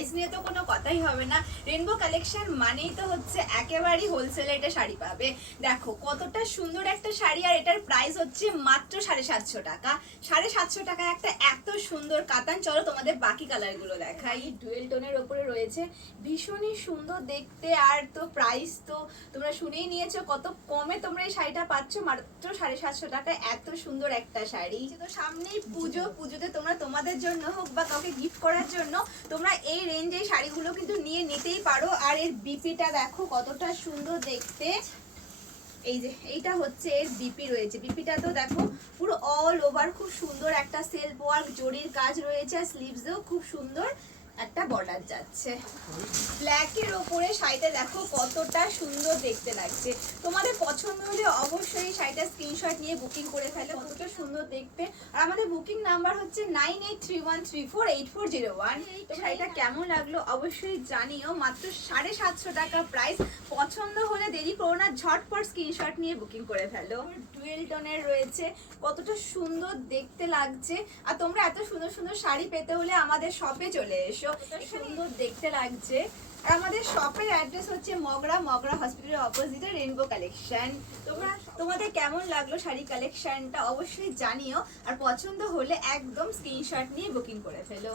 Price নিয়ে তো কোনো কথাই হবে না। রেনবো কালেকশন মানেই তো হচ্ছে একেবারেই হোলসেলে এটা শাড়ি পাবে। দেখো কতটা সুন্দর একটা শাড়ি, আর এটার প্রাইস হচ্ছে মাত্র 750 টাকা। 750 টাকায় একটা এত সুন্দর কাতান। চলো তোমাদের বাকি কালারগুলো দেখাই। ডুয়েল টোনের ওপরে রয়েছে, ভীষণই সুন্দর দেখতে। আর তো প্রাইস তো তোমরা শুনেই নিয়েছো কত কমে তোমরা এই শাড়িটা পাচ্ছ, মাত্র 750 টাকায় এত সুন্দর একটা শাড়ি। তো সামনেই পুজো, পুজোতে তোমরা তোমাদের জন্য হোক বা কাউকে গিফট করার জন্য তোমরা এই রেঞ্জে শাড়িগুলো কিন্তু নিয়ে নিতেই পারো। আর এর বিপিটা দেখো কতটা সুন্দর দেখতে। এই যে এইটা হচ্ছে এর বিপি রয়েছে, বিপিটা তো দেখো পুরো অল ওভার খুব সুন্দর একটা সেলফ ওয়ার্ক জরির কাজ রয়েছে, আর স্লিভসেও খুব সুন্দর একটা বর্ডার যাচ্ছে। ব্ল্যাকের ওপরে শাড়িটা দেখো কতটা সুন্দর দেখতে লাগছে। তোমাদের পছন্দ হলে অবশ্যই এই শাড়িটা স্ক্রিনশট নিয়ে বুকিং করে ফেলো, কতটা সুন্দর দেখতে। আর আমাদের বুকিং নাম্বার হচ্ছে 9831348401। তো শাড়িটা কেমন লাগলো অবশ্যই জানিও। মাত্র 750 টাকা প্রাইস। পছন্দ হলে দেরি করো না, ঝটপট স্ক্রিনশট নিয়ে বুকিং করে ফেলো। ডুয়েল টোনের রয়েছে, কতটা সুন্দর দেখতে লাগছে। আর তোমরা এত সুন্দর সুন্দর শাড়ি পেতে হলে আমাদের শপে চলে এসো, সুন্দর দেখতে লাগছে। আর আমাদের শপের অ্যাড্রেস হচ্ছে মগরা হসপিটালের অপোজিটে রেনবো কালেকশন। তোমাদের কেমন লাগলো শাড়ি কালেকশনটা অবশ্যই জানিও। আর পছন্দ হলে একদম স্ক্রিনশট নিয়ে বুকিং করে ফেলো।